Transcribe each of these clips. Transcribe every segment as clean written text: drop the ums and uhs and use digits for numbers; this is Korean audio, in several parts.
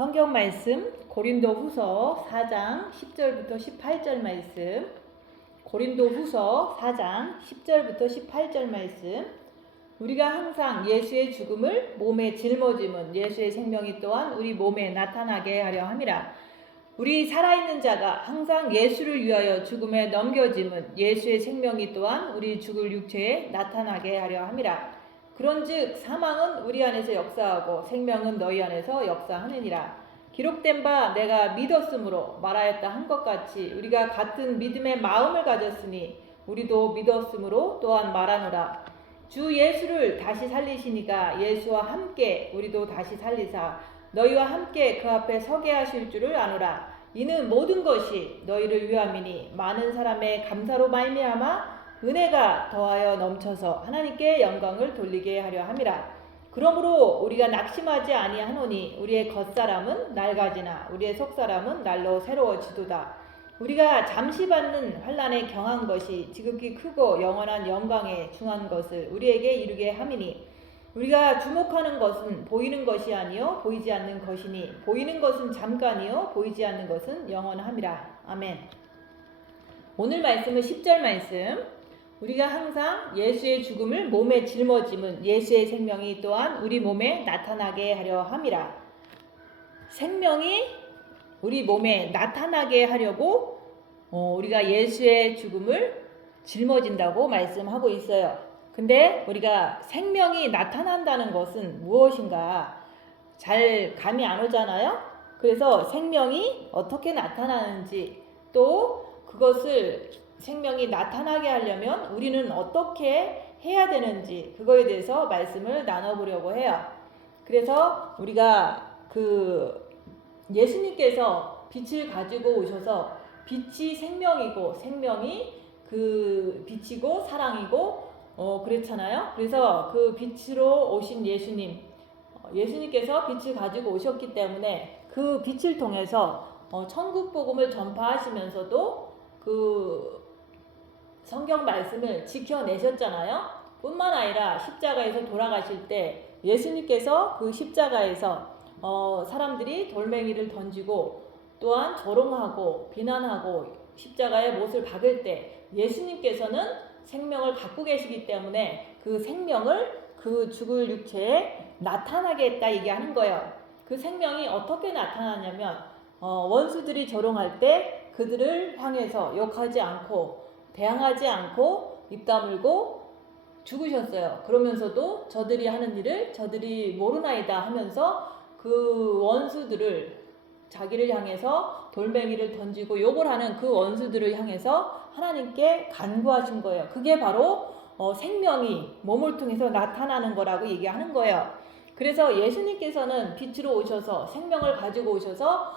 성경 말씀 고린도후서 4장 10절부터 18절 말씀. 고린도후서 4장 10절부터 18절 말씀. 우리가 항상 예수의 죽음을 몸에 짊어짐은 예수의 생명이 또한 우리 몸에 나타나게 하려 함이라. 우리 살아있는 자가 항상 예수를 위하여 죽음에 넘겨짐은 예수의 생명이 또한 우리 죽을 육체에 나타나게 하려 함이라. 그런즉 사망은 우리 안에서 역사하고 생명은 너희 안에서 역사하느니라. 기록된 바 내가 믿었으므로 말하였다 한 것 같이 우리가 같은 믿음의 마음을 가졌으니 우리도 믿었으므로 또한 말하노라. 주 예수를 다시 살리시니가 예수와 함께 우리도 다시 살리사 너희와 함께 그 앞에 서게 하실 줄을 아노라. 이는 모든 것이 너희를 위함이니 많은 사람의 감사로 말미암아 은혜가 더하여 넘쳐서 하나님께 영광을 돌리게 하려 함이라. 그러므로 우리가 낙심하지 아니하노니 우리의 겉사람은 낡아지나 우리의 속사람은 날로 새로워지도다. 우리가 잠시 받는 환난에 경한 것이 지극히 크고 영원한 영광에 중한 것을 우리에게 이루게 함이니 우리가 주목하는 것은 보이는 것이 아니요 보이지 않는 것이니 보이는 것은 잠깐이요 보이지 않는 것은 영원함이라. 아멘. 오늘 말씀은 10절 말씀. 우리가 항상 예수의 죽음을 몸에 짊어짐은 예수의 생명이 또한 우리 몸에 나타나게 하려 함이라. 생명이 우리 몸에 나타나게 하려고 우리가 예수의 죽음을 짊어진다고 말씀하고 있어요. 근데 우리가 생명이 나타난다는 것은 무엇인가 잘 감이 안 오잖아요. 그래서 생명이 어떻게 나타나는지 또 그것을 생명이 나타나게 하려면 우리는 어떻게 해야 되는지 그거에 대해서 말씀을 나눠보려고 해요. 그래서 우리가 예수님께서 빛을 가지고 오셔서 빛이 생명이고 생명이 빛이고 사랑이고 그렇잖아요. 그래서 그 빛으로 오신 예수님께서 빛을 가지고 오셨기 때문에 그 빛을 통해서 천국 복음을 전파하시면서도 성경 말씀을 지켜내셨잖아요. 뿐만 아니라 십자가에서 돌아가실 때 예수님께서 그 십자가에서 사람들이 돌멩이를 던지고 또한 조롱하고 비난하고 십자가에 못을 박을 때 예수님께서는 생명을 갖고 계시기 때문에 그 생명을 그 죽을 육체에 나타나게 했다 얘기하는 거예요. 그 생명이 어떻게 나타나냐면 원수들이 조롱할 때 그들을 향해서 욕하지 않고 대항하지 않고 입 다물고 죽으셨어요. 그러면서도 저들이 하는 일을 저들이 모르나이다 하면서 그 원수들을 자기를 향해서 돌멩이를 던지고 욕을 하는 그 원수들을 향해서 하나님께 간구하신 거예요. 그게 바로 생명이 몸을 통해서 나타나는 거라고 얘기하는 거예요. 그래서 예수님께서는 빛으로 오셔서 생명을 가지고 오셔서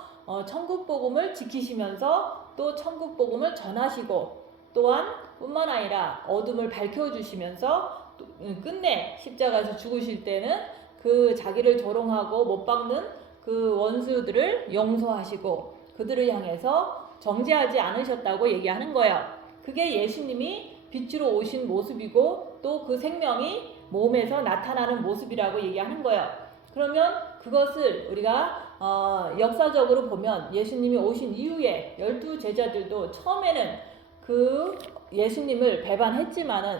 천국 복음을 지키시면서 또 천국 복음을 전하시고 또한 뿐만 아니라 어둠을 밝혀주시면서 끝내 십자가에서 죽으실 때는 그 자기를 조롱하고 못 박는 그 원수들을 용서하시고 그들을 향해서 정죄하지 않으셨다고 얘기하는 거예요. 그게 예수님이 빛으로 오신 모습이고 또 그 생명이 몸에서 나타나는 모습이라고 얘기하는 거예요. 그러면 그것을 우리가 역사적으로 보면 예수님이 오신 이후에 12제자들도 처음에는 그 예수님을 배반했지만은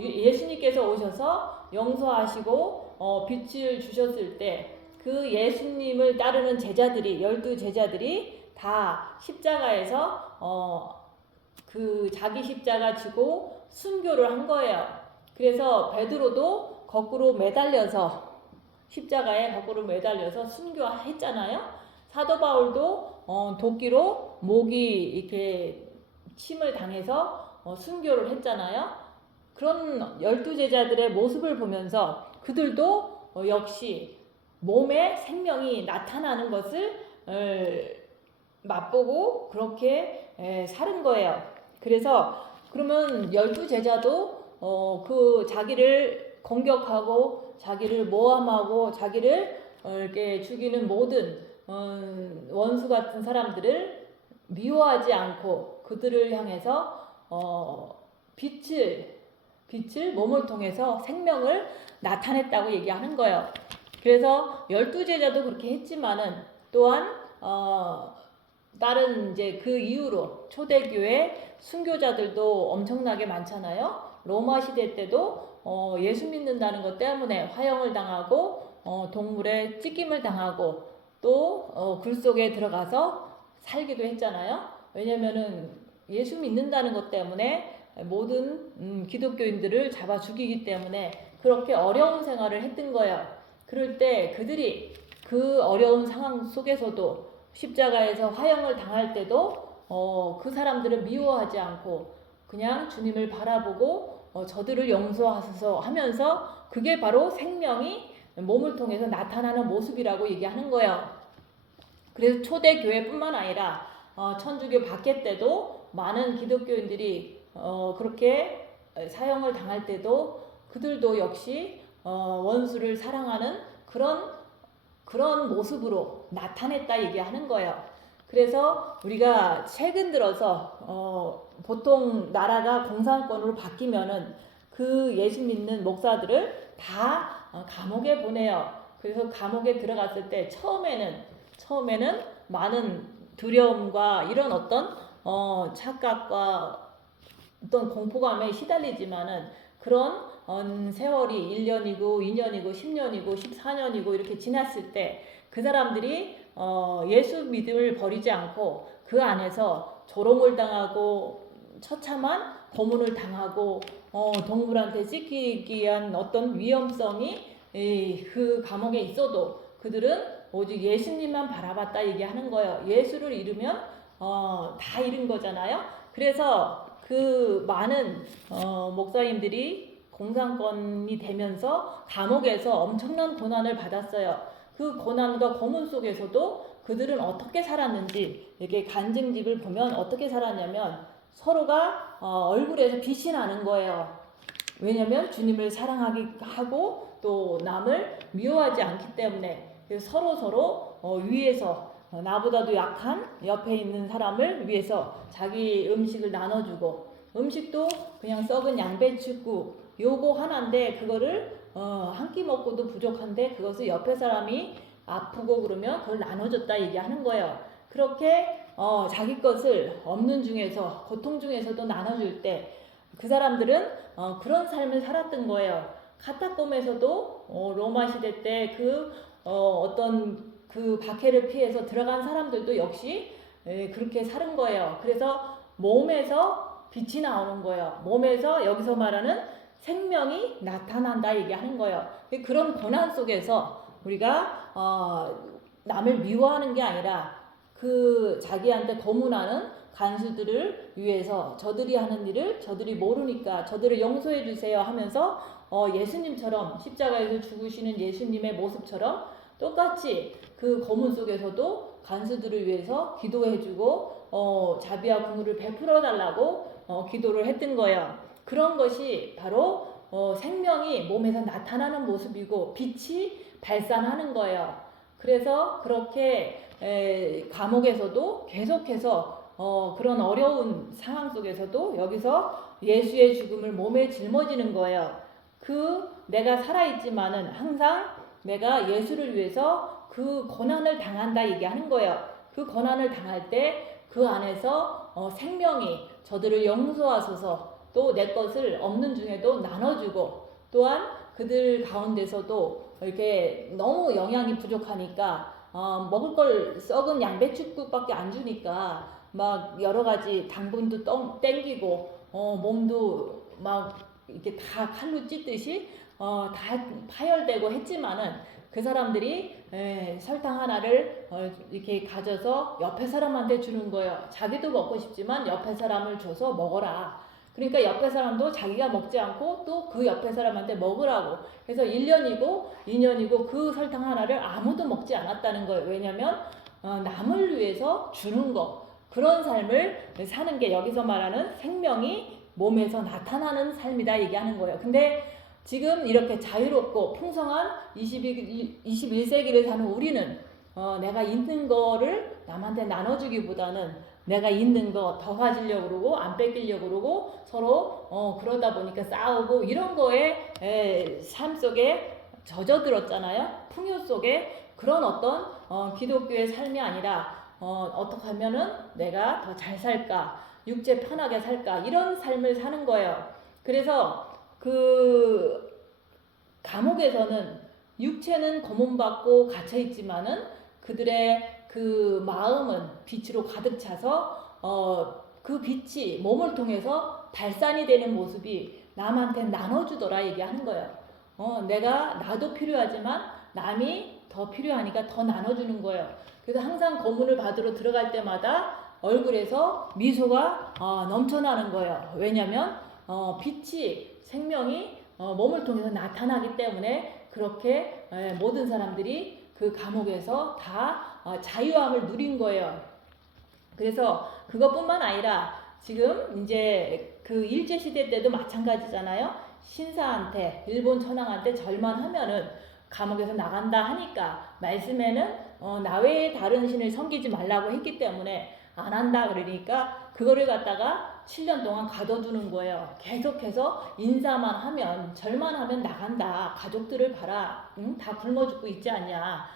예수님께서 오셔서 용서하시고 빛을 주셨을 때 그 예수님을 따르는 제자들이 12제자들이 다 십자가에서 그 자기 십자가 지고 순교를 한 거예요. 그래서 베드로도 거꾸로 매달려서 십자가에 거꾸로 매달려서 순교했잖아요. 사도 바울도 도끼로 목이 이렇게 침을 당해서 순교를 했잖아요. 그런 12제자들의 모습을 보면서 그들도 역시 몸에 생명이 나타나는 것을 맛보고 그렇게 사는 거예요. 그래서 그러면 12제자도 그 자기를 공격하고 자기를 모함하고 자기를 이렇게 죽이는 모든 원수 같은 사람들을 미워하지 않고 그들을 향해서 빛을 몸을 통해서 생명을 나타냈다고 얘기하는 거예요. 그래서 12제자도 그렇게 했지만은 또한 다른 이제 그 이후로 초대교회 순교자들도 엄청나게 많잖아요. 로마 시대 때도 예수 믿는다는 것 때문에 화형을 당하고 동물의 찢김을 당하고 또 굴 속에 들어가서 살기도 했잖아요. 왜냐면은 예수 믿는다는 것 때문에 모든 기독교인들을 잡아 죽이기 때문에 그렇게 어려운 생활을 했던 거예요. 그럴 때 그들이 그 어려운 상황 속에서도 십자가에서 화형을 당할 때도 그 사람들을 미워하지 않고 그냥 주님을 바라보고 저들을 용서하소서 하면서 그게 바로 생명이 몸을 통해서 나타나는 모습이라고 얘기하는 거예요. 그래서 초대교회뿐만 아니라 천주교 밖에 때도 많은 기독교인들이 그렇게 사형을 당할 때도 그들도 역시 원수를 사랑하는 그런 모습으로 나타냈다 얘기하는 거예요. 그래서 우리가 최근 들어서 보통 나라가 공산권으로 바뀌면은 그 예수 믿는 목사들을 다 감옥에 보내요. 그래서 감옥에 들어갔을 때 처음에는 많은 두려움과 이런 어떤 착각과 어떤 공포감에 시달리지만은 그런 세월이 1년이고 2년이고 10년이고 14년이고 이렇게 지났을 때 그 사람들이 예수 믿음을 버리지 않고 그 안에서 조롱을 당하고 처참한 고문을 당하고 동물한테 찢기기 위한 어떤 위험성이 그 감옥에 있어도 그들은 오직 예수님만 바라봤다 얘기하는 거예요. 예수를 잃으면 다 잃은 거잖아요. 그래서 그 많은 목사님들이 공산권이 되면서 감옥에서 엄청난 고난을 받았어요. 그 고난과 고문 속에서도 그들은 어떻게 살았는지 이렇게 간증집을 보면 어떻게 살았냐면 서로가 얼굴에서 빛이 나는 거예요. 왜냐하면 주님을 사랑하기 하고 또 남을 미워하지 않기 때문에 서로 위에서 나보다도 약한 옆에 있는 사람을 위해서 자기 음식을 나눠주고 음식도 그냥 썩은 양배추국 요거 하나인데 그거를 한 끼 먹고도 부족한데 그것을 옆에 사람이 아프고 그러면 그걸 나눠줬다 얘기하는 거예요. 그렇게 자기 것을 없는 중에서 고통 중에서도 나눠줄 때 그 사람들은 그런 삶을 살았던 거예요. 카타콤에서도 로마 시대 때 어떤 그 박해를 피해서 들어간 사람들도 역시 그렇게 사는 거예요. 그래서 몸에서 빛이 나오는 거예요. 몸에서 여기서 말하는 생명이 나타난다 얘기하는 거예요. 그런 고난 속에서 우리가 남을 미워하는 게 아니라 그 자기한테 고문하는 간수들을 위해서 저들이 하는 일을 저들이 모르니까 저들을 용서해 주세요 하면서 예수님처럼 십자가에서 죽으시는 예수님의 모습처럼 똑같이 그 고문 속에서도 간수들을 위해서 기도해주고 자비와 긍휼을 베풀어 달라고 기도를 했던 거예요. 그런 것이 바로 생명이 몸에서 나타나는 모습이고 빛이 발산하는 거예요. 그래서 그렇게 감옥에서도 계속해서 그런 어려운 상황 속에서도 여기서 예수의 죽음을 몸에 짊어지는 거예요. 내가 살아있지만은 항상 내가 예수를 위해서 그 고난을 당한다 얘기하는 거예요. 그 고난을 당할 때 그 안에서 생명이 저들을 용서하소서 또 내 것을 없는 중에도 나눠주고 또한 그들 가운데서도 이렇게 너무 영양이 부족하니까 먹을 걸 썩은 양배추국밖에 안 주니까 막 여러 가지 당분도 땡기고 몸도 막 이렇게 다 칼로 찢듯이 다 파열되고 했지만은 그 사람들이 설탕 하나를 이렇게 가져서 옆에 사람한테 주는 거예요. 자기도 먹고 싶지만 옆에 사람을 줘서 먹어라. 그러니까 옆에 사람도 자기가 먹지 않고 또 그 옆에 사람한테 먹으라고. 그래서 1년이고 2년이고 그 설탕 하나를 아무도 먹지 않았다는 거예요. 왜냐면 남을 위해서 주는 거. 그런 삶을 사는 게 여기서 말하는 생명이 몸에서 나타나는 삶이다 얘기하는 거예요. 근데 지금 이렇게 자유롭고 풍성한 21세기를 사는 우리는 내가 있는 거를 남한테 나눠주기보다는 내가 있는 거 더 가지려고 그러고 안 뺏기려고 그러고 서로 그러다 보니까 싸우고 이런 거에 삶 속에 젖어들었잖아요. 풍요 속에 그런 어떤 기독교의 삶이 아니라 어떻게 하면은 내가 더 잘 살까, 육체 편하게 살까, 이런 삶을 사는 거예요. 그래서 그 감옥에서는 육체는 고문받고 갇혀 있지만은 그들의 그 마음은 빛으로 가득 차서 그 빛이 몸을 통해서 발산이 되는 모습이 남한테 나눠주더라 얘기하는 거예요. 내가 나도 필요하지만 남이 더 필요하니까 더 나눠주는 거예요. 그래서 항상 고문을 받으러 들어갈 때마다 얼굴에서 미소가 넘쳐나는 거예요. 왜냐하면 빛이 생명이 몸을 통해서 나타나기 때문에 그렇게 모든 사람들이 그 감옥에서 다 자유함을 누린 거예요. 그래서 그것뿐만 아니라 지금 이제 그 일제시대 때도 마찬가지잖아요. 신사한테, 일본 천황한테 절만하면은 감옥에서 나간다 하니까 말씀에는 나 외에 다른 신을 섬기지 말라고 했기 때문에 안 한다 그러니까 그거를 갖다가 7년 동안 가둬두는 거예요. 계속해서 인사만 하면, 절만하면 나간다. 가족들을 봐라. 응? 다 굶어 죽고 있지 않냐.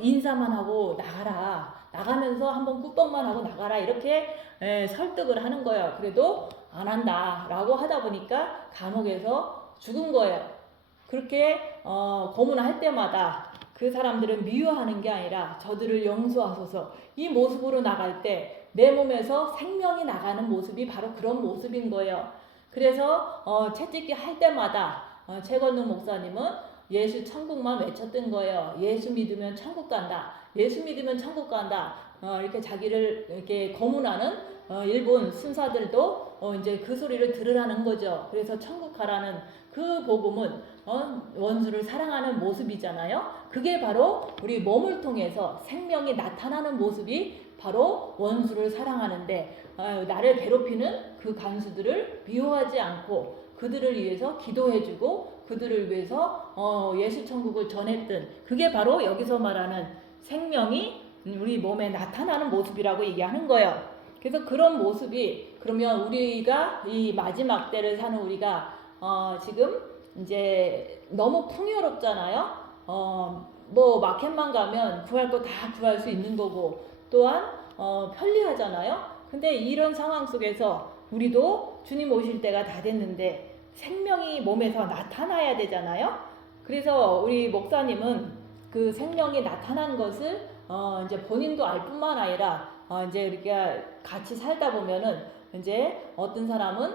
인사만 하고 나가라. 나가면서 한번 꾸벅만 하고 나가라. 이렇게 설득을 하는 거예요. 그래도 안 한다 라고 하다 보니까 감옥에서 죽은 거예요. 그렇게 고문할 때마다 그 사람들은 미워하는 게 아니라 저들을 용서하소서, 이 모습으로 나갈 때 내 몸에서 생명이 나가는 모습이 바로 그런 모습인 거예요. 그래서 채찍기 할 때마다 최건능 목사님은 예수 천국만 외쳤던 거예요. 예수 믿으면 천국 간다. 예수 믿으면 천국 간다. 이렇게 자기를 이렇게 고문하는 일본 순사들도 이제 그 소리를 들으라는 거죠. 그래서 천국 가라는 그 복음은 원수를 사랑하는 모습이잖아요. 그게 바로 우리 몸을 통해서 생명이 나타나는 모습이 바로 원수를 사랑하는데, 나를 괴롭히는 그 간수들을 미워하지 않고 그들을 위해서 기도해주고 그들을 위해서 예수 천국을 전했던, 그게 바로 여기서 말하는 생명이 우리 몸에 나타나는 모습이라고 얘기하는 거예요. 그래서 그런 모습이, 그러면 우리가 이 마지막 때를 사는 우리가 지금 이제 너무 풍요롭잖아요. 뭐 마켓만 가면 구할 거 다 구할 수 있는 거고, 또한 편리하잖아요. 근데 이런 상황 속에서 우리도 주님 오실 때가 다 됐는데 생명이 몸에서 나타나야 되잖아요. 그래서 우리 목사님은 그 생명이 나타난 것을 이제 본인도 알 뿐만 아니라 이제 이렇게 같이 살다 보면은 이제 어떤 사람은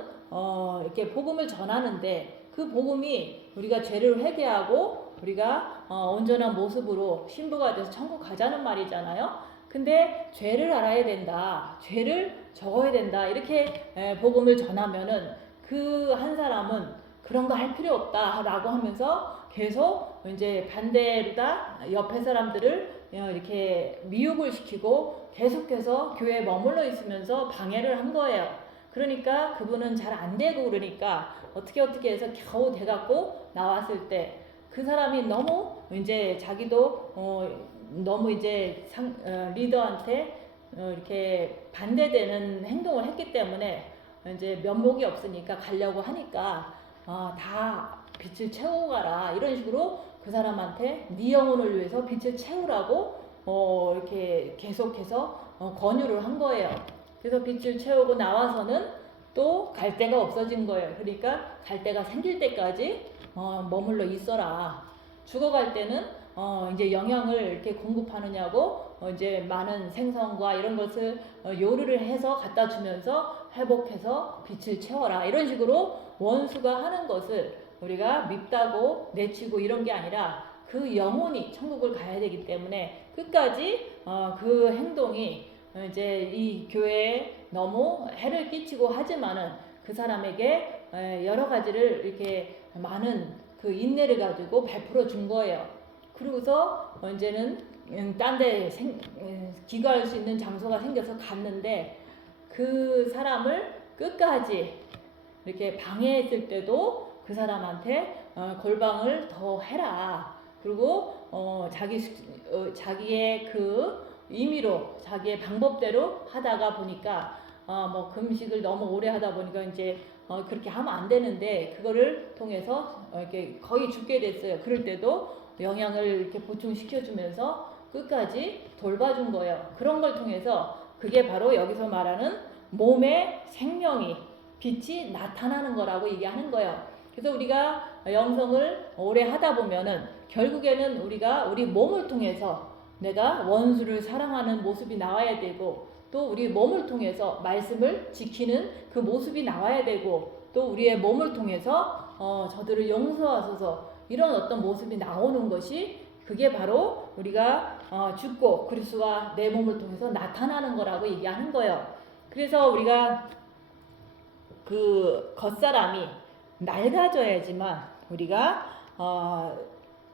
이렇게 복음을 전하는데 그 복음이 우리가 죄를 회개하고 우리가 온전한 모습으로 신부가 돼서 천국 가자는 말이잖아요. 근데 죄를 알아야 된다, 죄를 적어야 된다, 이렇게 복음을 전하면은 그 한 사람은 그런 거 할 필요 없다 라고 하면서 계속 이제 반대로다 옆에 사람들을 이렇게 미혹을 시키고 계속해서 교회에 머물러 있으면서 방해를 한 거예요. 그러니까 그분은 잘 안 되고, 그러니까 어떻게 해서 겨우 돼갖고 나왔을 때 그 사람이 너무 이제 자기도 너무 이제 리더한테 이렇게 반대되는 행동을 했기 때문에 이제 면목이 없으니까 가려고 하니까 다 빛을 채우고 가라, 이런 식으로 그 사람한테 네 영혼을 위해서 빛을 채우라고 이렇게 계속해서 권유를 한 거예요. 그래서 빛을 채우고 나와서는 또 갈 데가 없어진 거예요. 그러니까 갈 데가 생길 때까지 머물러 있어라. 죽어갈 때는 이제 영양을 이렇게 공급하느냐고 이제 많은 생선과 이런 것을 요리를 해서 갖다 주면서 회복해서 빛을 채워라, 이런 식으로 원수가 하는 것을 우리가 밉다고 내치고 이런 게 아니라 그 영혼이 천국을 가야 되기 때문에 끝까지 그 행동이 이제 이 교회에 너무 해를 끼치고 하지만은 그 사람에게 여러 가지를 이렇게 많은 그 인내를 가지고 베풀어 준 거예요. 그러고서 이제는 딴 데 기거할 수 있는 장소가 생겨서 갔는데 그 사람을 끝까지 이렇게 방해했을 때도 그 사람한테 골방을 더 해라. 그리고 자기의 그 임의로 자기의 방법대로 하다가 보니까 뭐 금식을 너무 오래 하다 보니까 이제 그렇게 하면 안 되는데 그거를 통해서 이렇게 거의 죽게 됐어요. 그럴 때도 영양을 이렇게 보충시켜주면서 끝까지 돌봐준 거예요. 그런 걸 통해서 그게 바로 여기서 말하는 몸의 생명이 빛이 나타나는 거라고 얘기하는 거예요. 그래서 우리가 영성을 오래 하다 보면은 결국에는 우리가 우리 몸을 통해서 내가 원수를 사랑하는 모습이 나와야 되고, 또 우리 몸을 통해서 말씀을 지키는 그 모습이 나와야 되고, 또 우리의 몸을 통해서 저들을 용서하소서 이런 어떤 모습이 나오는 것이, 그게 바로 우리가 죽고 그리스도가 내 몸을 통해서 나타나는 거라고 얘기하는 거예요. 그래서 우리가 그 겉사람이 낡아져야지만 우리가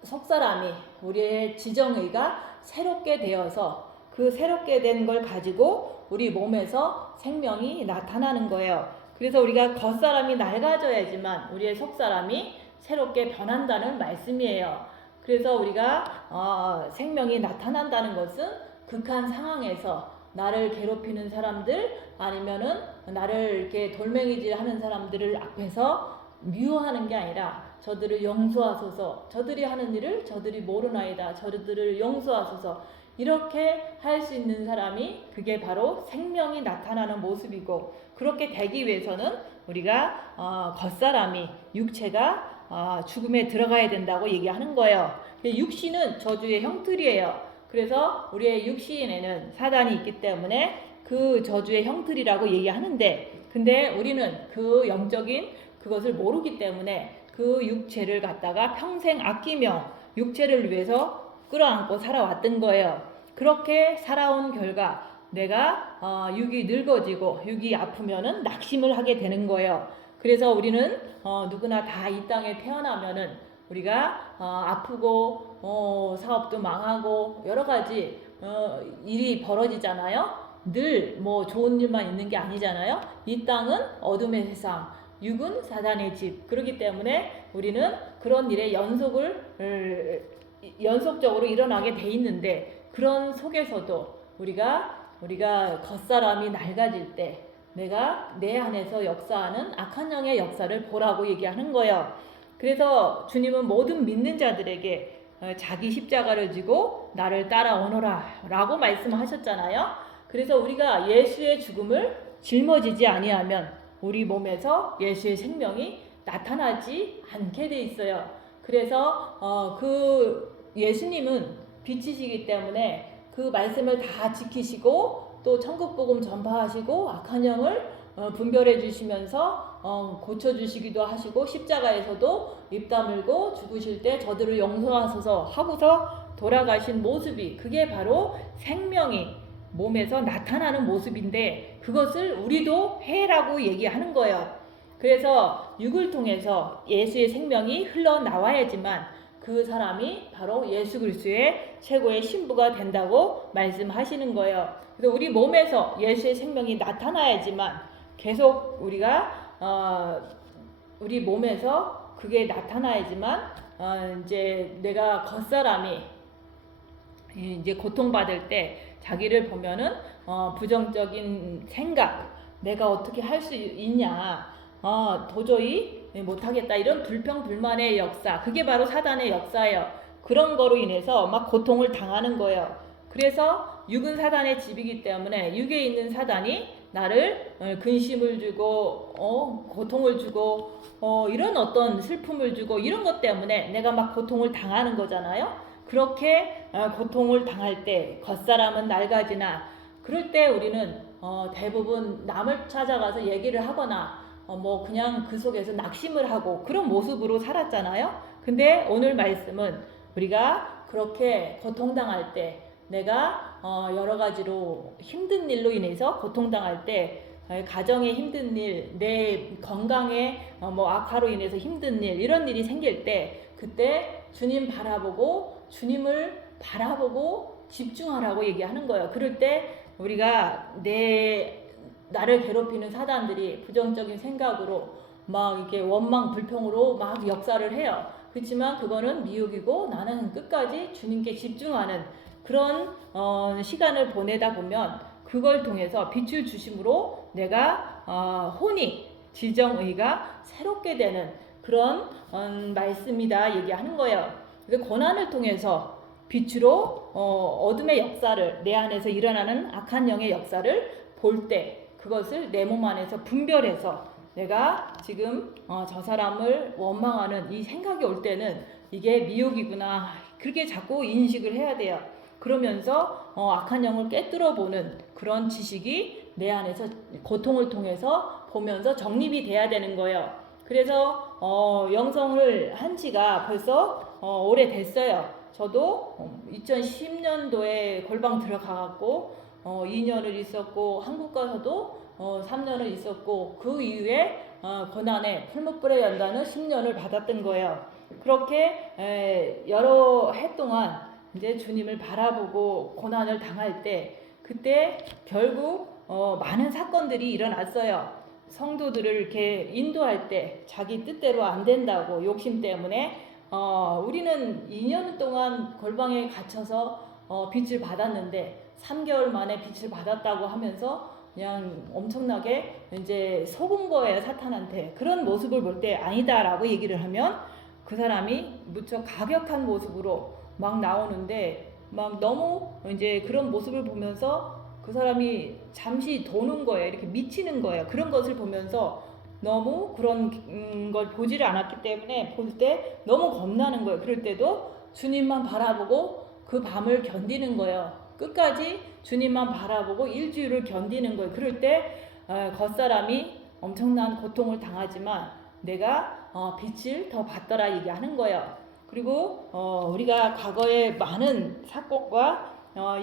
속사람이, 우리의 지정의가 새롭게 되어서 그 새롭게 된 걸 가지고 우리 몸에서 생명이 나타나는 거예요. 그래서 우리가 겉사람이 낡아져야지만 우리의 속사람이 새롭게 변한다는 말씀이에요. 그래서 우리가 생명이 나타난다는 것은 극한 상황에서 나를 괴롭히는 사람들, 아니면은 나를 이렇게 돌멩이질 하는 사람들을 앞에서 미워하는 게 아니라 저들을 용서하소서, 저들이 하는 일을 저들이 모르나이다, 저들을 용서하소서, 이렇게 할 수 있는 사람이, 그게 바로 생명이 나타나는 모습이고, 그렇게 되기 위해서는 우리가 겉사람이, 육체가 죽음에 들어가야 된다고 얘기하는 거예요. 육신은 저주의 형틀이에요. 그래서 우리의 육신에는 사단이 있기 때문에 그 저주의 형틀이라고 얘기하는데, 근데 우리는 그 영적인 그것을 모르기 때문에 그 육체를 갖다가 평생 아끼며 육체를 위해서 끌어안고 살아왔던 거예요. 그렇게 살아온 결과 내가 육이 늙어지고 육이 아프면은 낙심을 하게 되는 거예요. 그래서 우리는 누구나 다 이 땅에 태어나면은 우리가 아프고 사업도 망하고 여러 가지 일이 벌어지잖아요. 늘 뭐 좋은 일만 있는 게 아니잖아요. 이 땅은 어둠의 세상, 육은 사단의 집. 그렇기 때문에 우리는 그런 일에 연속적으로 일어나게 돼 있는데, 그런 속에서도 우리가 겉사람이 낡아질 때 내가 내 안에서 역사하는 악한 영의 역사를 보라고 얘기하는 거예요. 그래서 주님은 모든 믿는 자들에게 자기 십자가를 지고 나를 따라오너라 라고 말씀하셨잖아요. 그래서 우리가 예수의 죽음을 짊어지지 아니하면 우리 몸에서 예수의 생명이 나타나지 않게 돼 있어요. 그래서 그 예수님은 빛이시기 때문에 그 말씀을 다 지키시고 또 천국복음 전파하시고 악한 영을 분별해 주시면서 고쳐주시기도 하시고, 십자가에서도 입 다물고 죽으실 때 저들을 용서하소서 하고서 돌아가신 모습이, 그게 바로 생명이 몸에서 나타나는 모습인데, 그것을 우리도 해라고 얘기하는 거예요. 그래서 육을 통해서 예수의 생명이 흘러나와야지만 그 사람이 바로 예수 그리스도의 최고의 신부가 된다고 말씀하시는 거예요. 그래서 우리 몸에서 예수의 생명이 나타나야지만 계속 우리가 우리 몸에서 그게 나타나야지만 이제 내가 겉사람이 이제 고통받을 때 자기를 보면은 부정적인 생각, 내가 어떻게 할 수 있냐, 도저히 못하겠다, 이런 불평불만의 역사, 그게 바로 사단의 역사예요. 그런 거로 인해서 막 고통을 당하는 거예요. 그래서 육은 사단의 집이기 때문에 육에 있는 사단이 나를 근심을 주고 고통을 주고 이런 어떤 슬픔을 주고 이런 것 때문에 내가 막 고통을 당하는 거잖아요. 그렇게 고통을 당할 때 겉사람은 낡아지나, 그럴 때 우리는 대부분 남을 찾아가서 얘기를 하거나 뭐 그냥 그 속에서 낙심을 하고 그런 모습으로 살았잖아요. 근데 오늘 말씀은 우리가 그렇게 고통당할 때, 내가 여러 가지로 힘든 일로 인해서 고통당할 때, 가정에 힘든 일, 내 건강에 뭐 악화로 인해서 힘든 일, 이런 일이 생길 때, 그때 주님 바라보고 주님을 바라보고 집중하라고 얘기하는 거예요. 그럴 때 우리가 나를 괴롭히는 사단들이 부정적인 생각으로 막 이렇게 원망 불평으로 막 역사를 해요. 그렇지만 그거는 미혹이고, 나는 끝까지 주님께 집중하는 그런 시간을 보내다 보면 그걸 통해서 빛을 주심으로 내가 혼이, 지정의가 새롭게 되는 그런 말씀이다 얘기하는 거예요. 그래서 고난을 통해서 빛으로 어둠의 역사를, 내 안에서 일어나는 악한 영의 역사를 볼 때 그것을 내 몸 안에서 분별해서 내가 지금 저 사람을 원망하는 이 생각이 올 때는 이게 미혹이구나, 그렇게 자꾸 인식을 해야 돼요. 그러면서 악한 영을 깨뜨려 보는 그런 지식이 내 안에서 고통을 통해서 보면서 정립이 돼야 되는 거예요. 그래서 영성을 한 지가 벌써 오래됐어요. 저도 2010년도에 골방 들어가갖고 2년을 있었고, 한국 가서도 3년을 있었고, 그 이후에 고난의 풀무불의 연단은 10년을 받았던 거예요. 그렇게 여러 해 동안 이제 주님을 바라보고 고난을 당할 때, 그때 결국 많은 사건들이 일어났어요. 성도들을 이렇게 인도할 때 자기 뜻대로 안 된다고 욕심 때문에 우리는 2년 동안 골방에 갇혀서 빛을 받았는데 3개월 만에 빛을 받았다고 하면서 그냥 엄청나게 이제 속은 거예요, 사탄한테. 그런 모습을 볼 때 아니다라고 얘기를 하면 그 사람이 무척 가격한 모습으로 막 나오는데, 막 너무 이제 그런 모습을 보면서 그 사람이 잠시 도는 거예요. 이렇게 미치는 거예요. 그런 것을 보면서 너무 그런 걸 보지를 않았기 때문에 볼 때 너무 겁나는 거예요. 그럴 때도 주님만 바라보고 그 밤을 견디는 거예요. 끝까지 주님만 바라보고 일주일을 견디는 거예요. 그럴 때 겉사람이 엄청난 고통을 당하지만 내가 빛을 더 받더라 얘기하는 거예요. 그리고 우리가 과거에 많은 사건과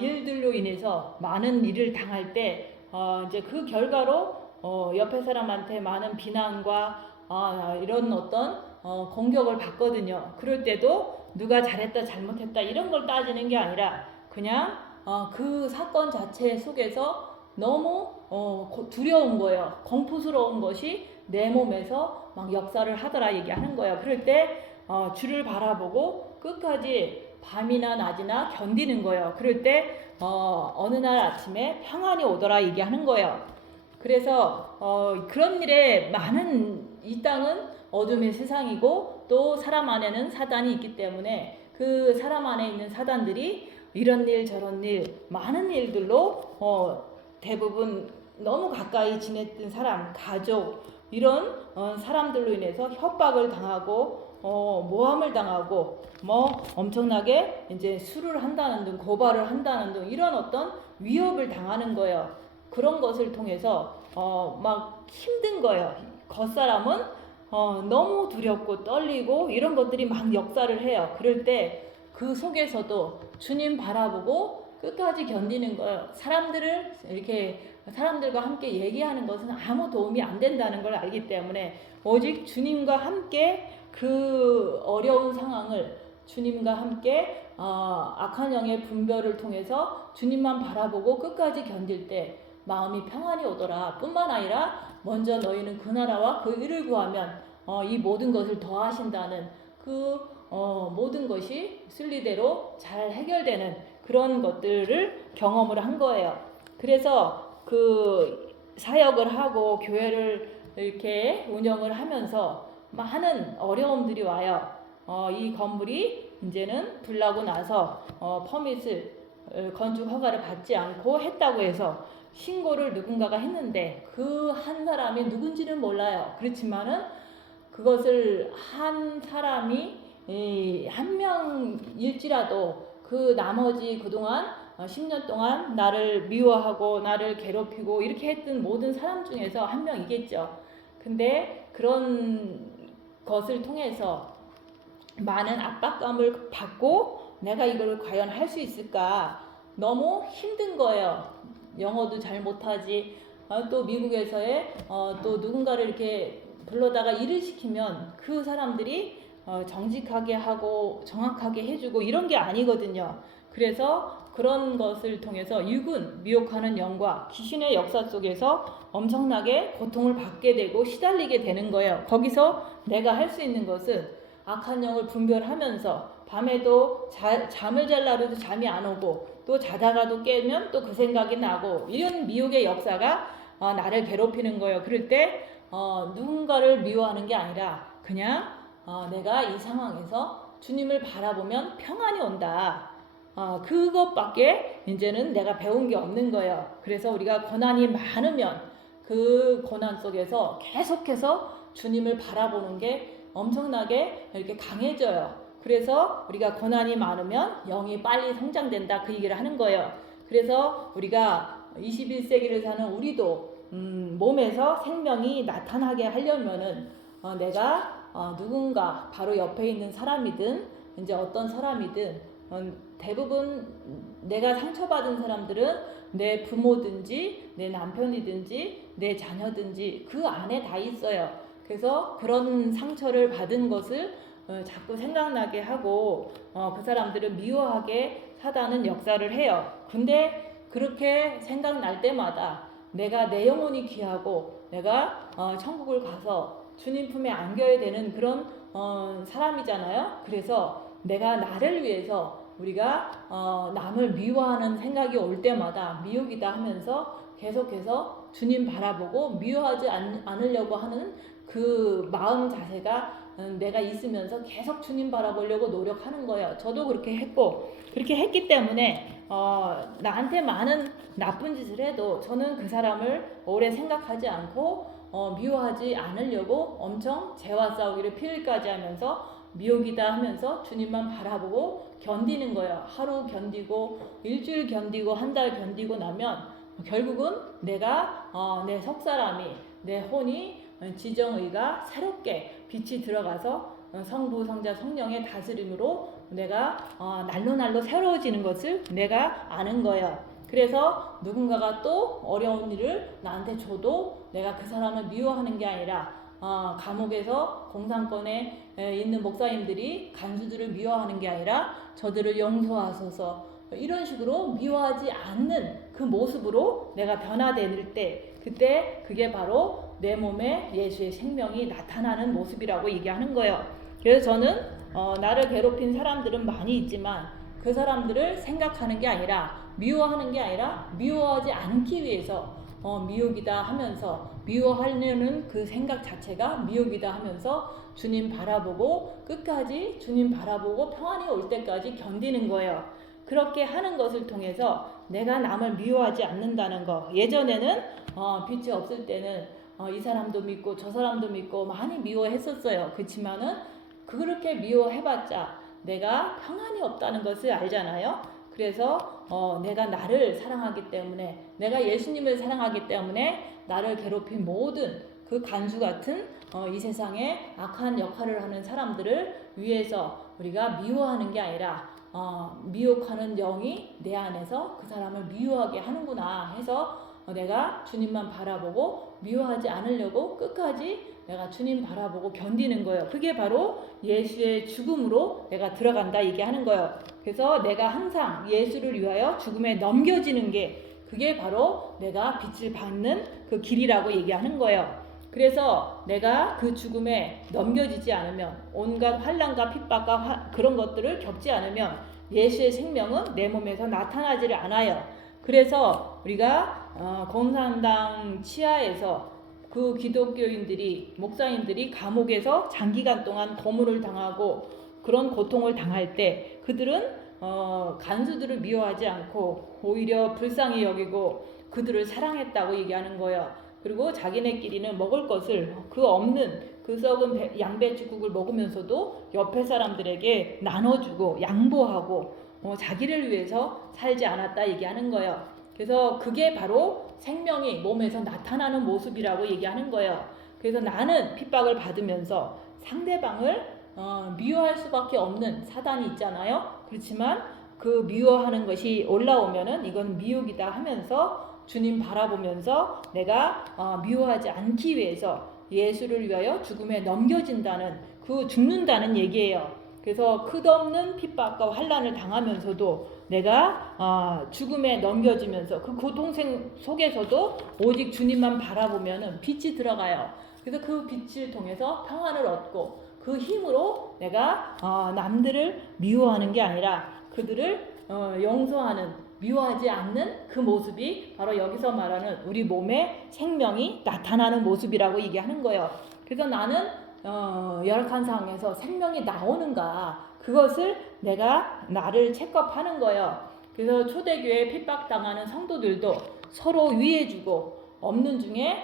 일들로 인해서 많은 일을 당할 때 이제 그 결과로 옆에 사람한테 많은 비난과 이런 어떤 공격을 받거든요. 그럴 때도 누가 잘했다 잘못했다 이런 걸 따지는 게 아니라 그냥 그 사건 자체 속에서 너무 두려운 거예요. 공포스러운 것이 내 몸에서 막 역사를 하더라 얘기하는 거예요. 그럴 때 주를 바라보고 끝까지 밤이나 낮이나 견디는 거예요. 그럴 때 어느 날 아침에 평안이 오더라 얘기하는 거예요. 그래서 그런 일에 많은, 이 땅은 어둠의 세상이고 또 사람 안에는 사단이 있기 때문에 그 사람 안에 있는 사단들이 이런 일 저런 일 많은 일들로 대부분 너무 가까이 지냈던 사람, 가족 이런 사람들로 인해서 협박을 당하고 모함을 당하고 뭐 엄청나게 이제 수를 한다는 등 고발을 한다는 등 이런 어떤 위협을 당하는 거예요. 그런 것을 통해서 막 힘든 거예요. 겉사람은 너무 두렵고 떨리고 이런 것들이 막 역사를 해요. 그럴 때 그 속에서도 주님 바라보고 끝까지 견디는 거예요. 사람들을 이렇게 사람들과 함께 얘기하는 것은 아무 도움이 안 된다는 걸 알기 때문에 오직 주님과 함께 그 어려운 상황을 주님과 함께 악한 영의 분별을 통해서 주님만 바라보고 끝까지 견딜 때 마음이 평안이 오더라 뿐만 아니라 먼저 너희는 그 나라와 그 의를 구하면 이 모든 것을 더하신다는 그 모든 것이 순리대로 잘 해결되는 그런 것들을 경험을 한 거예요. 그래서 그 사역을 하고 교회를 이렇게 운영을 하면서 많은 어려움들이 와요. 이 건물이 이제는 불나고 나서 퍼밋을 건축 허가를 받지 않고 했다고 해서 신고를 누군가가 했는데 그 한 사람이 누군지는 몰라요. 그렇지만은 그것을 한 사람이 한 명일지라도 그 나머지 그동안 10년 동안 나를 미워하고 나를 괴롭히고 이렇게 했던 모든 사람 중에서 한 명이겠죠. 근데 그런 것을 통해서 많은 압박감을 받고 내가 이걸 과연 할 수 있을까 너무 힘든 거예요. 영어도 잘 못하지. 또 미국에서의 또 누군가를 이렇게 불러다가 일을 시키면 그 사람들이 정직하게 하고 정확하게 해주고 이런 게 아니거든요. 그래서 그런 것을 통해서 육은 미혹하는 영과 귀신의 역사 속에서 엄청나게 고통을 받게 되고 시달리게 되는 거예요. 거기서 내가 할 수 있는 것은 악한 영을 분별하면서 밤에도 잠을 잘라도 잠이 안 오고 또 자다가도 깨면 또 그 생각이 나고 이런 미혹의 역사가 나를 괴롭히는 거예요. 그럴 때 누군가를 미워하는 게 아니라 그냥 내가 이 상황에서 주님을 바라보면 평안이 온다. 그것밖에 이제는 내가 배운 게 없는 거예요. 그래서 우리가 고난이 많으면 그 고난 속에서 계속해서 주님을 바라보는 게 엄청나게 이렇게 강해져요. 그래서 우리가 고난이 많으면 영이 빨리 성장된다, 그 얘기를 하는 거예요. 그래서 우리가 21세기를 사는 우리도 몸에서 생명이 나타나게 하려면은 내가 누군가 바로 옆에 있는 사람이든 이제 어떤 사람이든 대부분 내가 상처받은 사람들은 내 부모든지 내 남편이든지 내 자녀든지 그 안에 다 있어요. 그래서 그런 상처를 받은 것을 자꾸 생각나게 하고 그 사람들을 미워하게 사단은 역사를 해요. 근데 그렇게 생각날 때마다 내가 내 영혼이 귀하고 내가 천국을 가서 주님 품에 안겨야 되는 그런 사람이잖아요. 그래서 내가 나를 위해서 우리가 남을 미워하는 생각이 올 때마다 미혹이다 하면서 계속해서 주님 바라보고 미워하지 않으려고 하는 그 마음 자세가 내가 있으면서 계속 주님 바라보려고 노력하는 거예요. 저도 그렇게 했고, 그렇게 했기 때문에 나한테 많은 나쁜 짓을 해도 저는 그 사람을 오래 생각하지 않고 미워하지 않으려고 엄청 죄와 싸우기를 필까지 하면서 미혹이다 하면서 주님만 바라보고 견디는 거예요. 하루 견디고 일주일 견디고 한 달 견디고 나면 결국은 내가 내 속사람이 내 혼이 지정의가 새롭게 빛이 들어가서 성부 성자 성령의 다스림으로 내가 날로 새로워지는 것을 내가 아는 거예요. 그래서 누군가가 또 어려운 일을 나한테 줘도 내가 그 사람을 미워하는 게 아니라 감옥에서 공산권에 있는 목사님들이 간수들을 미워하는 게 아니라 저들을 용서하소서 이런 식으로 미워하지 않는 그 모습으로 내가 변화될 때 그때 그게 바로 내 몸에 예수의 생명이 나타나는 모습이라고 얘기하는 거예요. 그래서 저는 나를 괴롭힌 사람들은 많이 있지만 그 사람들을 생각하는 게 아니라 미워하는 게 아니라 미워하지 않기 위해서 미혹이다 하면서 미워하려는 그 생각 자체가 미혹이다 하면서 주님 바라보고 끝까지 주님 바라보고 평안이 올 때까지 견디는 거예요. 그렇게 하는 것을 통해서 내가 남을 미워하지 않는다는 거. 예전에는 빛이 없을 때는 이 사람도 믿고 저 사람도 믿고 많이 미워했었어요. 그렇지만은 그렇게 미워해봤자 내가 평안이 없다는 것을 알잖아요. 그래서 내가 나를 사랑하기 때문에 내가 예수님을 사랑하기 때문에 나를 괴롭힌 모든 그 간수 같은 이 세상에 악한 역할을 하는 사람들을 위해서 우리가 미워하는 게 아니라 미혹하는 영이 내 안에서 그 사람을 미워하게 하는구나 해서 내가 주님만 바라보고 미워하지 않으려고 끝까지 내가 주님 바라보고 견디는 거예요. 그게 바로 예수의 죽음으로 내가 들어간다 얘기하는 거예요. 그래서 내가 항상 예수를 위하여 죽음에 넘겨지는 게 그게 바로 내가 빛을 받는 그 길이라고 얘기하는 거예요. 그래서 내가 그 죽음에 넘겨지지 않으면 온갖 환난과 핍박과 그런 것들을 겪지 않으면 예수의 생명은 내 몸에서 나타나지를 않아요. 그래서 우리가 공산당 치하에서 그 기독교인들이 목사님들이 감옥에서 장기간 동안 고문을 당하고 그런 고통을 당할 때 그들은 간수들을 미워하지 않고 오히려 불쌍히 여기고 그들을 사랑했다고 얘기하는 거예요. 그리고 자기네끼리는 먹을 것을 그 없는 그 썩은 양배추국을 먹으면서도 옆에 사람들에게 나눠주고 양보하고 자기를 위해서 살지 않았다 얘기하는 거예요. 그래서 그게 바로 생명이 몸에서 나타나는 모습이라고 얘기하는 거예요. 그래서 나는 핍박을 받으면서 상대방을 미워할 수밖에 없는 사단이 있잖아요. 그렇지만 그 미워하는 것이 올라오면은 이건 미혹이다 하면서 주님 바라보면서 내가 미워하지 않기 위해서 예수를 위하여 죽음에 넘겨진다는 그 죽는다는 얘기예요. 그래서 끝없는 핍박과 환난을 당하면서도 내가 죽음에 넘겨지면서 그 고통 속에서도 오직 주님만 바라보면은 빛이 들어가요. 그래서 그 빛을 통해서 평안을 얻고 그 힘으로 내가 남들을 미워하는 게 아니라 그들을 용서하는 미워하지 않는 그 모습이 바로 여기서 말하는 우리 몸에 생명이 나타나는 모습이라고 얘기하는 거예요. 그래서 나는 열악한 상황에서 생명이 나오는가, 그것을 내가 나를 체크업하는 거예요. 그래서 초대교회 핍박당하는 성도들도 서로 위해주고 없는 중에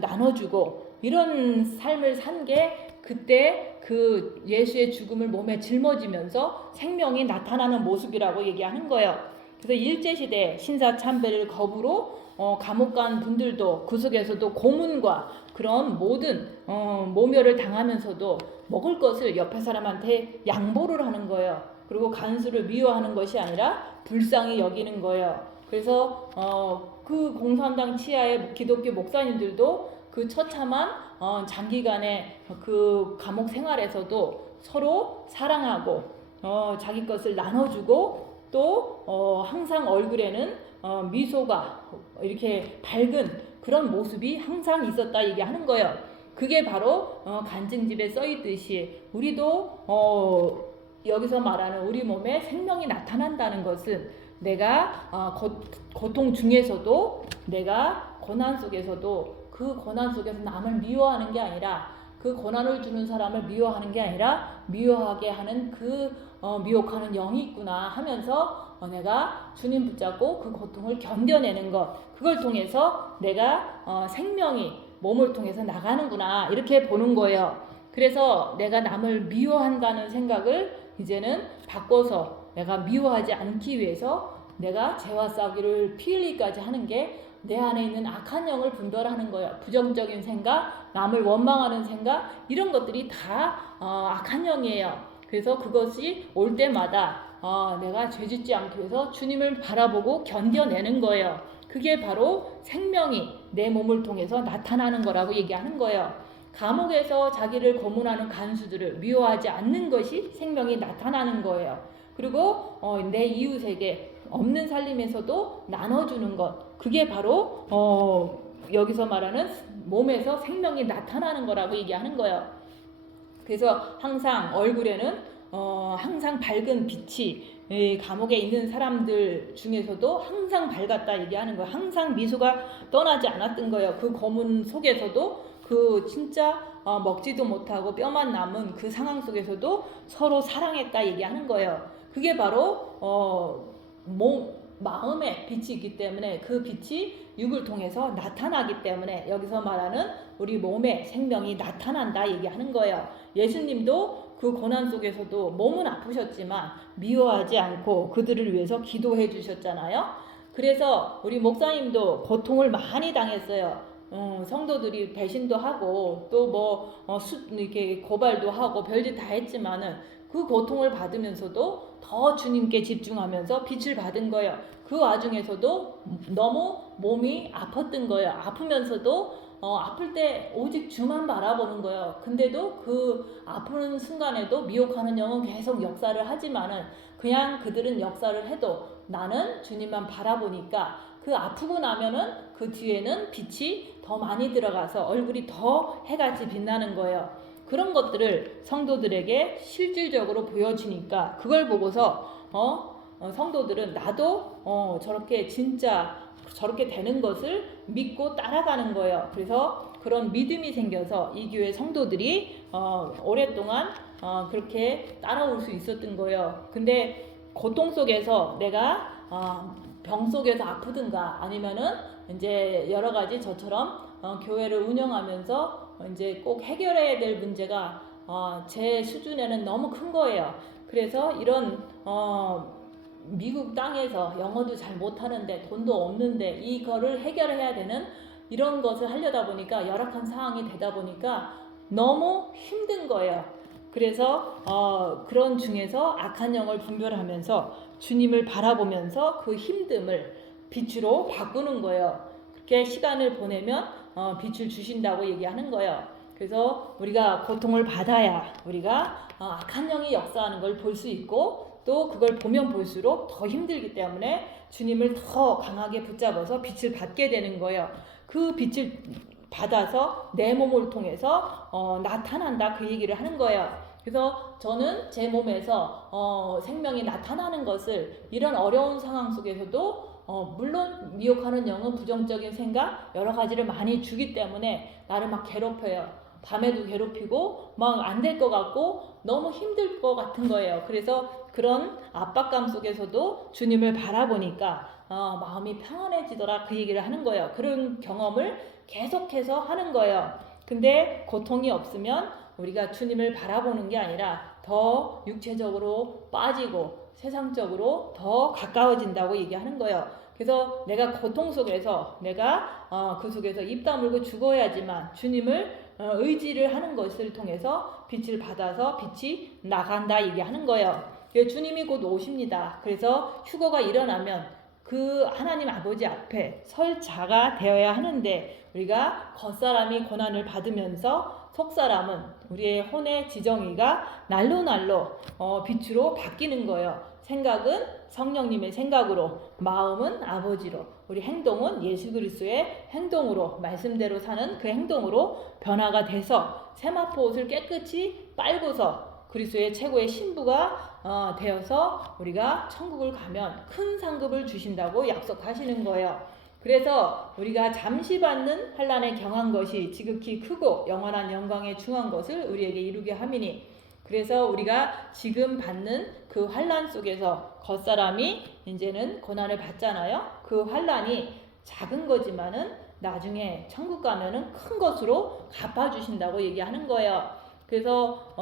나눠주고 이런 삶을 산 게 그때 그 예수의 죽음을 몸에 짊어지면서 생명이 나타나는 모습이라고 얘기하는 거예요. 그래서 일제시대 신사참배를 거부로 감옥 간 분들도 그 속에서도 고문과 그런 모든 모멸을 당하면서도 먹을 것을 옆에 사람한테 양보를 하는 거예요. 그리고 간수를 미워하는 것이 아니라 불쌍히 여기는 거예요. 그래서 그 공산당 치하의 기독교 목사님들도 그 처참한 장기간의 그 감옥 생활에서도 서로 사랑하고 자기 것을 나눠주고 또 항상 얼굴에는 미소가 이렇게 밝은 그런 모습이 항상 있었다 얘기하는 거예요. 그게 바로 간증집에 써 있듯이 우리도 여기서 말하는 우리 몸에 생명이 나타난다는 것은 내가 고통 중에서도 내가 고난 속에서도 그 고난 속에서 남을 미워하는 게 아니라 그 고난을 주는 사람을 미워하는 게 아니라 미워하게 하는 그 미혹하는 영이 있구나 하면서 내가 주님 붙잡고 그 고통을 견뎌내는 것, 그걸 통해서 내가 생명이 몸을 통해서 나가는구나 이렇게 보는 거예요. 그래서 내가 남을 미워한다는 생각을 이제는 바꿔서 내가 미워하지 않기 위해서 내가 죄와 싸우기를 피 흘리기까지 하는 게 내 안에 있는 악한 영을 분별하는 거예요. 부정적인 생각, 남을 원망하는 생각, 이런 것들이 다 악한 영이에요. 그래서 그것이 올 때마다 내가 죄짓지 않기 위해서 주님을 바라보고 견뎌내는 거예요. 그게 바로 생명이 내 몸을 통해서 나타나는 거라고 얘기하는 거예요. 감옥에서 자기를 고문하는 간수들을 미워하지 않는 것이 생명이 나타나는 거예요. 그리고 내 이웃에게 없는 살림에서도 나눠주는 것, 그게 바로 여기서 말하는 몸에서 생명이 나타나는 거라고 얘기하는 거예요. 그래서 항상 얼굴에는 항상 밝은 빛이 감옥에 있는 사람들 중에서도 항상 밝았다 얘기하는 거예요. 항상 미소가 떠나지 않았던 거예요. 그 고문 속에서도 그 진짜 먹지도 못하고 뼈만 남은 그 상황 속에서도 서로 사랑했다 얘기하는 거예요. 그게 바로 마음의 빛이 있기 때문에 그 빛이 육을 통해서 나타나기 때문에 여기서 말하는 우리 몸의 생명이 나타난다 얘기하는 거예요. 예수님도 그 고난 속에서도 몸은 아프셨지만 미워하지 않고 그들을 위해서 기도해 주셨잖아요. 그래서 우리 목사님도 고통을 많이 당했어요. 성도들이 배신도 하고 또 이렇게 고발도 하고 별짓 다 했지만은 그 고통을 받으면서도 더 주님께 집중하면서 빛을 받은 거예요. 그 와중에서도 너무 몸이 아팠던 거예요. 아프면서도 아플 때 오직 주만 바라보는 거예요. 근데도 그 아프는 순간에도 미혹하는 영은 계속 역사를 하지만은 그냥 그들은 역사를 해도 나는 주님만 바라보니까 그 아프고 나면은 그 뒤에는 빛이 더 많이 들어가서 얼굴이 더 해같이 빛나는 거예요. 그런 것들을 성도들에게 실질적으로 보여주니까 그걸 보고서 성도들은 나도 저렇게 진짜 저렇게 되는 것을 믿고 따라가는 거예요. 그래서 그런 믿음이 생겨서 이 교회 성도들이 오랫동안 그렇게 따라올 수 있었던 거예요. 근데 고통 속에서 내가 병 속에서 아프든가 아니면은 이제 여러 가지 저처럼 교회를 운영하면서 이제 꼭 해결해야 될 문제가 제 수준에는 너무 큰 거예요. 그래서 이런 미국 땅에서 영어도 잘 못하는데 돈도 없는데 이거를 해결해야 되는 이런 것을 하려다 보니까 열악한 상황이 되다 보니까 너무 힘든 거예요. 그래서 그런 중에서 악한 영을 분별하면서 주님을 바라보면서 그 힘듦을 빛으로 바꾸는 거예요. 그렇게 시간을 보내면 빛을 주신다고 얘기하는 거예요. 그래서 우리가 고통을 받아야 우리가 악한 영이 역사하는 걸 볼 수 있고 또 그걸 보면 볼수록 더 힘들기 때문에 주님을 더 강하게 붙잡아서 빛을 받게 되는 거예요. 그 빛을 받아서 내 몸을 통해서 나타난다 그 얘기를 하는 거예요. 그래서 저는 제 몸에서 생명이 나타나는 것을 이런 어려운 상황 속에서도 물론 미혹하는 영은 부정적인 생각 여러 가지를 많이 주기 때문에 나를 막 괴롭혀요. 밤에도 괴롭히고 막 안 될 것 같고 너무 힘들 것 같은 거예요. 그래서 그런 압박감 속에서도 주님을 바라보니까 마음이 평안해지더라 그 얘기를 하는 거예요. 그런 경험을 계속해서 하는 거예요. 근데 고통이 없으면 우리가 주님을 바라보는 게 아니라 더 육체적으로 빠지고 세상적으로 더 가까워진다고 얘기하는 거예요. 그래서 내가 고통 속에서 내가 그 속에서 입 다물고 죽어야지만 주님을 의지를 하는 것을 통해서 빛을 받아서 빛이 나간다 얘기하는 거예요. 주님이 곧 오십니다. 그래서 휴거가 일어나면 그 하나님 아버지 앞에 설 자가 되어야 하는데 우리가 겉사람이 고난을 받으면서 속사람은 우리의 혼의 지정의가 날로 빛으로 바뀌는 거예요. 생각은 성령님의 생각으로, 마음은 아버지로, 우리 행동은 예수 그리스도의 행동으로, 말씀대로 사는 그 행동으로 변화가 돼서 세마포 옷을 깨끗이 빨고서 그리스도의 최고의 신부가 되어서 우리가 천국을 가면 큰 상급을 주신다고 약속하시는 거예요. 그래서 우리가 잠시 받는 환난에 경한 것이 지극히 크고 영원한 영광에 중한 것을 우리에게 이루게 함이니, 그래서 우리가 지금 받는 그 환난 속에서 겉사람이 이제는 고난을 받잖아요. 그 환난이 작은 거지만은 나중에 천국 가면은 큰 것으로 갚아주신다고 얘기하는 거예요. 그래서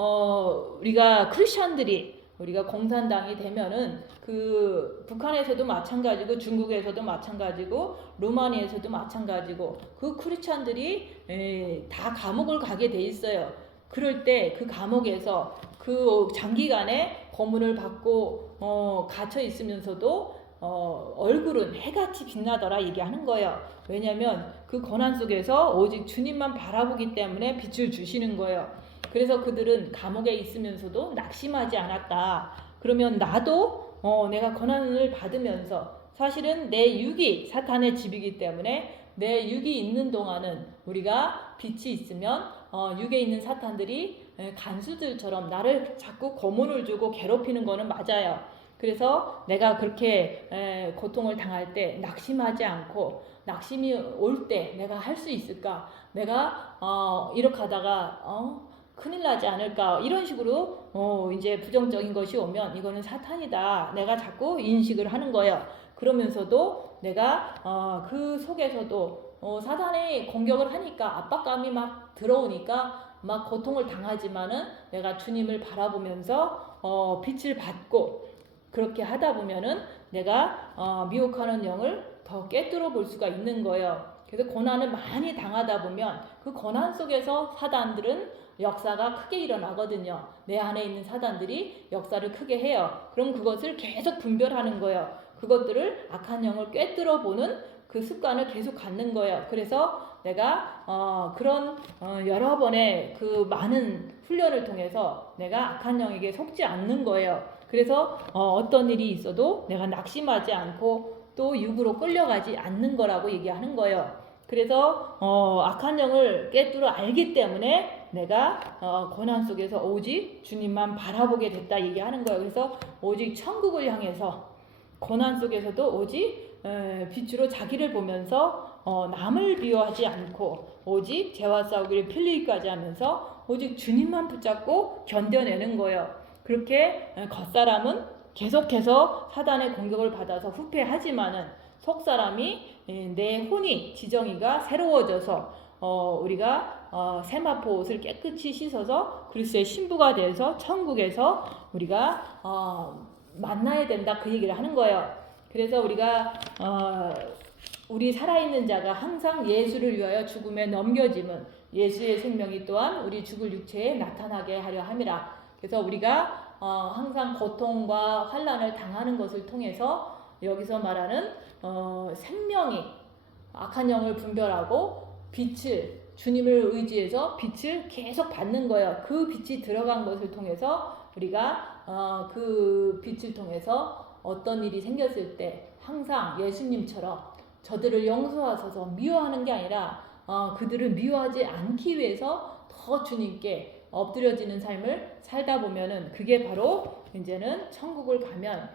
우리가 크리스천들이 우리가 공산당이 되면은 그 북한에서도 마찬가지고 중국에서도 마찬가지고 루마니아에서도 마찬가지고 그 크리스천들이 다 감옥을 가게 돼 있어요. 그럴 때 그 감옥에서 그 장기간에 고문을 받고 갇혀 있으면서도 얼굴은 해같이 빛나더라 얘기하는 거예요. 왜냐하면 그 고난 속에서 오직 주님만 바라보기 때문에 빛을 주시는 거예요. 그래서 그들은 감옥에 있으면서도 낙심하지 않았다. 그러면 나도 내가 고난을 받으면서 사실은 내 육이 사탄의 집이기 때문에 내 육이 있는 동안은 우리가 빛이 있으면 육에 있는 사탄들이 간수들처럼 나를 자꾸 고문을 주고 괴롭히는 거는 맞아요. 그래서 내가 그렇게 고통을 당할 때 낙심하지 않고, 낙심이 올 때 내가 할 수 있을까? 내가 이렇게 하다가 큰일 나지 않을까? 이런 식으로 이제 부정적인 것이 오면 이거는 사탄이다. 내가 자꾸 인식을 하는 거예요. 그러면서도 내가 그 속에서도 사탄의 공격을 하니까 압박감이 막 들어오니까 막 고통을 당하지만은 내가 주님을 바라보면서 빛을 받고 그렇게 하다 보면은 내가 미혹하는 영을 더 꿰뚫어 볼 수가 있는 거예요. 그래서 고난을 많이 당하다 보면 그 고난 속에서 사단들은 역사가 크게 일어나거든요. 내 안에 있는 사단들이 역사를 크게 해요. 그럼 그것을 계속 분별하는 거예요. 그것들을 악한 영을 꿰뚫어 보는 그 습관을 계속 갖는 거예요. 그래서 내가 그런 여러 번의 그 많은 훈련을 통해서 내가 악한 영에게 속지 않는 거예요. 그래서 어떤 일이 있어도 내가 낙심하지 않고 또 육으로 끌려가지 않는 거라고 얘기하는 거예요. 그래서 악한 영을 꿰뚫어 알기 때문에 내가 고난 속에서 오직 주님만 바라보게 됐다 얘기하는 거예요. 그래서 오직 천국을 향해서 고난 속에서도 오직 빛으로 자기를 보면서 남을 비워하지 않고 오직 죄와 싸우기를 필리기까지 하면서 오직 주님만 붙잡고 견뎌내는 거예요. 그렇게 겉사람은 계속해서 사단의 공격을 받아서 후패하지만은 속사람이 내 혼이 지정이가 새로워져서 우리가 세마포 옷을 깨끗이 씻어서 그리스도의 신부가 돼서 천국에서 우리가 만나야 된다 그 얘기를 하는 거예요. 그래서 우리가 우리 살아있는 자가 항상 예수를 위하여 죽음에 넘겨짐은 예수의 생명이 또한 우리 죽을 육체에 나타나게 하려 함이라. 그래서 우리가 항상 고통과 환난을 당하는 것을 통해서 여기서 말하는 생명이 악한 영을 분별하고 빛을 주님을 의지해서 빛을 계속 받는 거예요. 그 빛이 들어간 것을 통해서 우리가 그 빛을 통해서 어떤 일이 생겼을 때 항상 예수님처럼 저들을 용서하셔서 미워하는 게 아니라 그들을 미워하지 않기 위해서 더 주님께 엎드려지는 삶을 살다 보면은 그게 바로 이제는 천국을 가면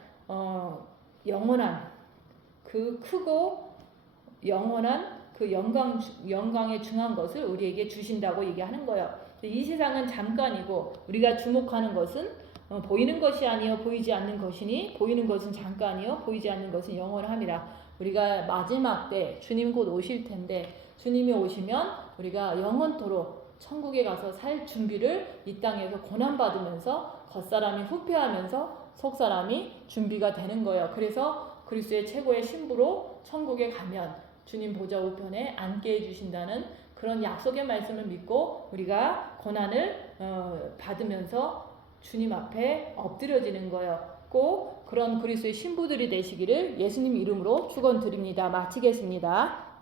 영원한 그 크고 영원한 그 영광에 중한 것을 우리에게 주신다고 얘기하는 거예요. 이 세상은 잠깐이고 우리가 주목하는 것은 보이는 것이 아니요 보이지 않는 것이니 보이는 것은 잠깐이요 보이지 않는 것은 영원함이라. 우리가 마지막 때 주님 곧 오실 텐데 주님이 오시면 우리가 영원토록 천국에 가서 살 준비를 이 땅에서 고난받으면서 겉사람이 후패하면서 속사람이 준비가 되는 거예요. 그래서 그리스도의 최고의 신부로 천국에 가면 주님 보좌 우편에 앉게 해주신다는 그런 약속의 말씀을 믿고 우리가 고난을 받으면서 주님 앞에 엎드려지는 거예요. 꼭 그런 그리스도의 신부들이 되시기를 예수님 이름으로 축원드립니다. 마치겠습니다.